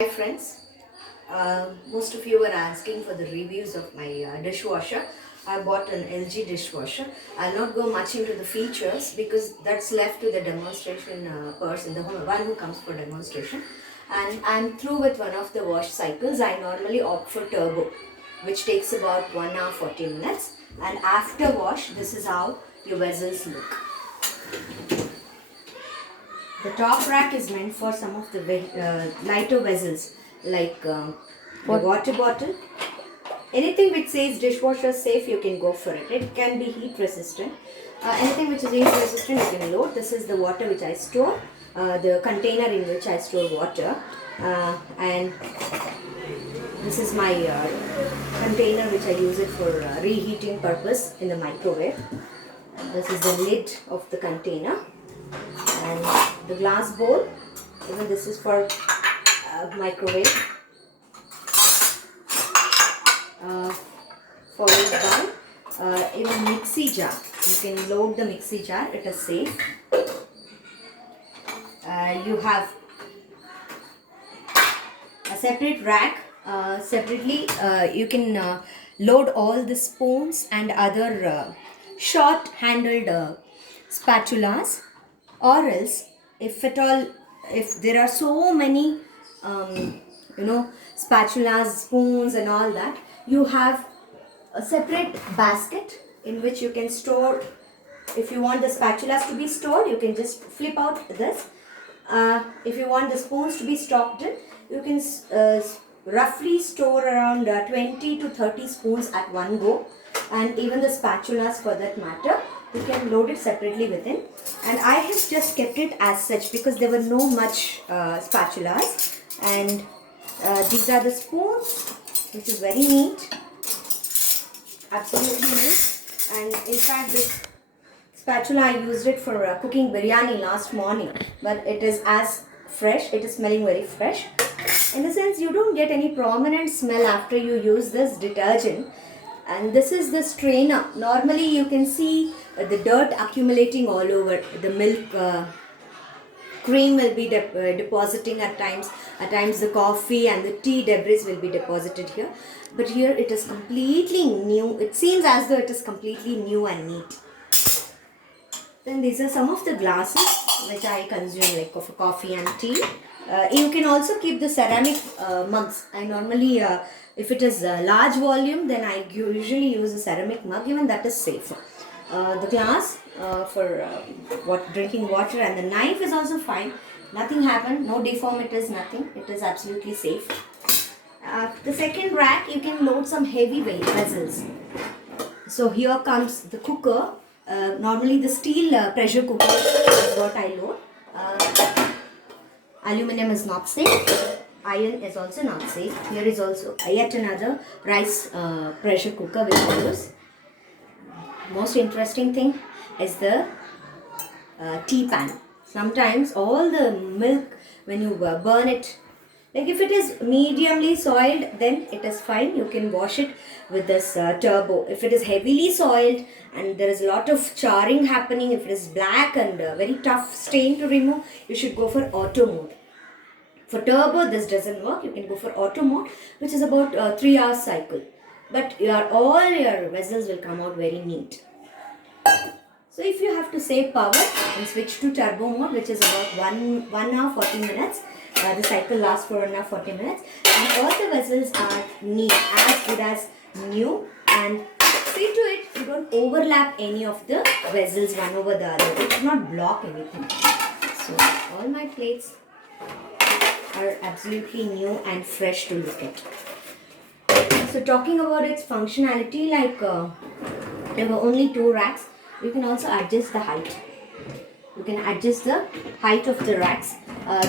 Hi friends, most of you were asking for the reviews of my dishwasher. I bought an LG dishwasher. I'll not go much into the features because that's left to the demonstration person, the one who comes for demonstration. And I'm through with one of the wash cycles. I normally opt for turbo, which takes about 1 hour 40 minutes. And after wash, this is how your vessels look. The top rack is meant for some of the lighter vessels like the water bottle. Anything which says dishwasher safe, you can go for it. It can be heat resistant. Anything which is heat resistant, you can load. This is the water which I store, the container in which I store water. And this is my container which I use it for reheating purpose in the microwave. This is the lid of the container. And the glass bowl, even this is for microwave, followed by even mixie jar. You can load the mixie jar, it is safe. You have a separate rack. Separately you can load all the spoons and other short handled spatulas, or else if at all, if there are so many spatulas, spoons and all that, you have a separate basket in which you can store. If you want the spatulas to be stored, you can just flip out this. If you want the spoons to be stocked in, you can roughly store around 20 to 30 spoons at one go, and even the spatulas for that matter, you can load it separately within. And I have just kept it as such because there were no much spatulas. And these are the spoons, which is very neat, absolutely neat. And in fact, this spatula, I used it for cooking biryani last morning, but it is as fresh, it is smelling very fresh. In the sense, you don't get any prominent smell after you use this detergent. And this is the strainer. Normally you can see the dirt accumulating all over. The milk cream will be depositing at times. At times the coffee and the tea debris will be deposited here. But here it is completely new. It seems as though it is completely new and neat. Then these are some of the glasses which I consume, like for coffee and tea. You can also keep the ceramic mugs. I normally, if it is large volume, then I usually use a ceramic mug. Even that is safe. The glass for drinking water, and the knife is also fine. Nothing happened, no deformities, nothing. It is absolutely safe. The second rack, you can load some heavyweight vessels. So here comes the cooker. Normally the steel pressure cooker is what I load. Aluminum is not safe. Iron is also not safe. Here is also yet another rice pressure cooker which I use. Most interesting thing is the tea pan. Sometimes all the milk, when you burn it, like if it is mediumly soiled, then it is fine. You can wash it with this turbo. If it is heavily soiled and there is a lot of charring happening, if it is black and very tough stain to remove, you should go for auto mode. For turbo, this doesn't work. You can go for auto mode, which is about 3 hours cycle. But all your vessels will come out very neat. So if you have to save power, then switch to turbo mode, which is about 1 hour 40 minutes. The cycle lasts for 1 hour 40 minutes. And all the vessels are neat, as good as new. And see to it, you don't overlap any of the vessels one over the other. It should not block anything. So all my plates are absolutely new and fresh to look at. So talking about its functionality, like there were only 2 racks. You can also adjust the height. You can adjust the height of the racks.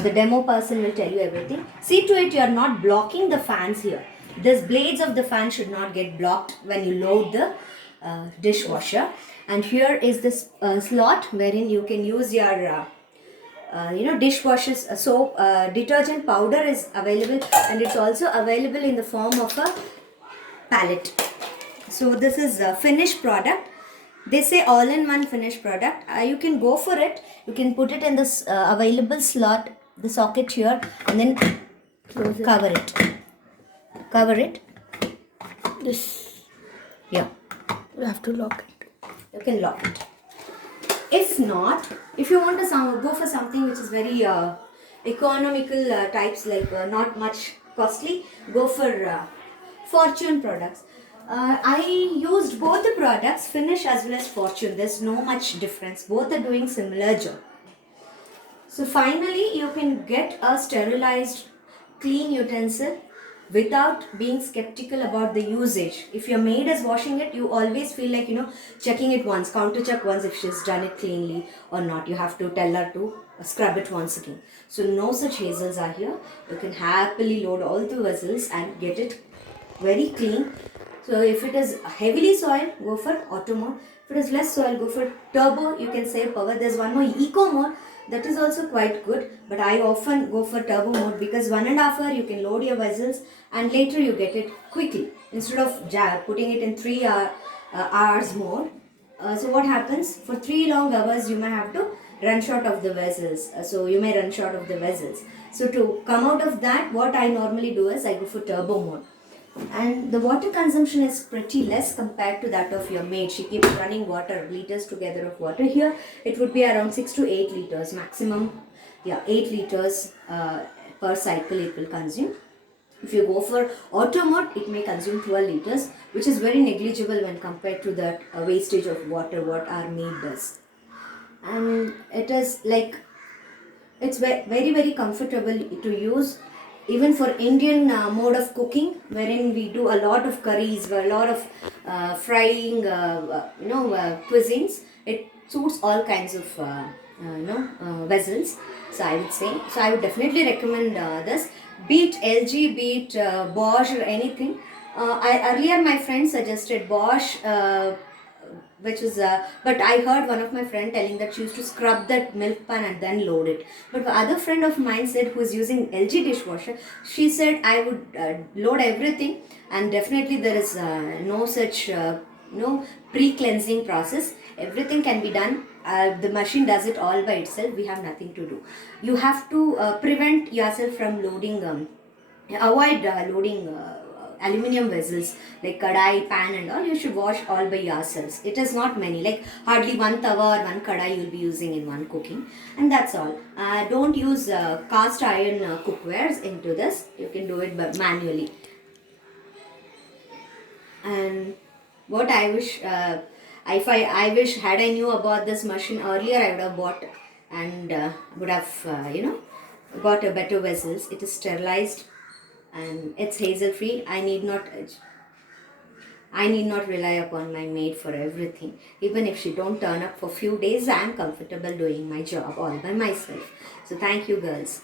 The demo person will tell you everything. See to it, you are not blocking the fans here. These blades of the fan should not get blocked when you load the dishwasher. And here is this slot wherein you can use your dishwashers. Soap, detergent powder is available, and it's also available in the form of a palette. So this is a finished product. They say all-in-one finished product. You can go for it. You can put it in this available slot, the socket here, and then Close it. Cover it. This. Yeah, We have to lock it. you can lock it. If not, if you want to go for something which is very economical types, like not much costly, go for Fortune products. I used both the products, Finish as well as Fortune. There's no much difference. Both are doing similar job. So finally, you can get a sterilized, clean utensil without being skeptical about the usage. If your maid is washing it, you always feel like, checking it once, counter check once if she's done it cleanly or not. You have to tell her to scrub it once again. So no such hassles are here. You can happily load all the vessels and get it very clean. So if it is heavily soiled, go for auto mode. If it is less soil, go for turbo. You can save power. There's one more eco mode that is also quite good, but I often go for turbo mode because 1.5 hour you can load your vessels and later you get it quickly instead of putting it in 3 hours mode. So what happens, for 3 long hours you may have to run short of the vessels. So to come out of that, what I normally do is I go for turbo mode. And the water consumption is pretty less compared to that of your maid. She keeps running water, liters together of water. Here it would be around 6 to 8 liters maximum. Yeah, 8 liters per cycle it will consume. If you go for auto mode, it may consume 12 liters, which is very negligible when compared to that wastage of water what our maid does. And it is like, it's very comfortable to use even for Indian mode of cooking, wherein we do a lot of curries, a lot of frying, cuisines. It suits all kinds of vessels. So I would say, so I would definitely recommend this. Be it LG, be it Bosch or anything. Earlier my friend suggested Bosch. Which is but I heard one of my friend telling that she used to scrub that milk pan and then load it. But the other friend of mine said, who is using LG dishwasher, she said I would load everything, and definitely there is no such pre-cleansing process. Everything can be done. The machine does it all by itself. We have nothing to do. You have to prevent yourself from loading avoid loading aluminium vessels like kadai, pan and all. You should wash all by yourselves. It is not many, like hardly one tawa or one kadai you will be using in one cooking, and that's all. Don't use cast iron cookwares into this. You can do it manually. And what I wish, I wish had I knew about this machine earlier, I would have bought and would have got a better vessels. It is sterilized and it's hassle free. I need not rely upon my maid for everything. Even if she don't turn up for few days, I am comfortable doing my job all by myself. So thank you girls.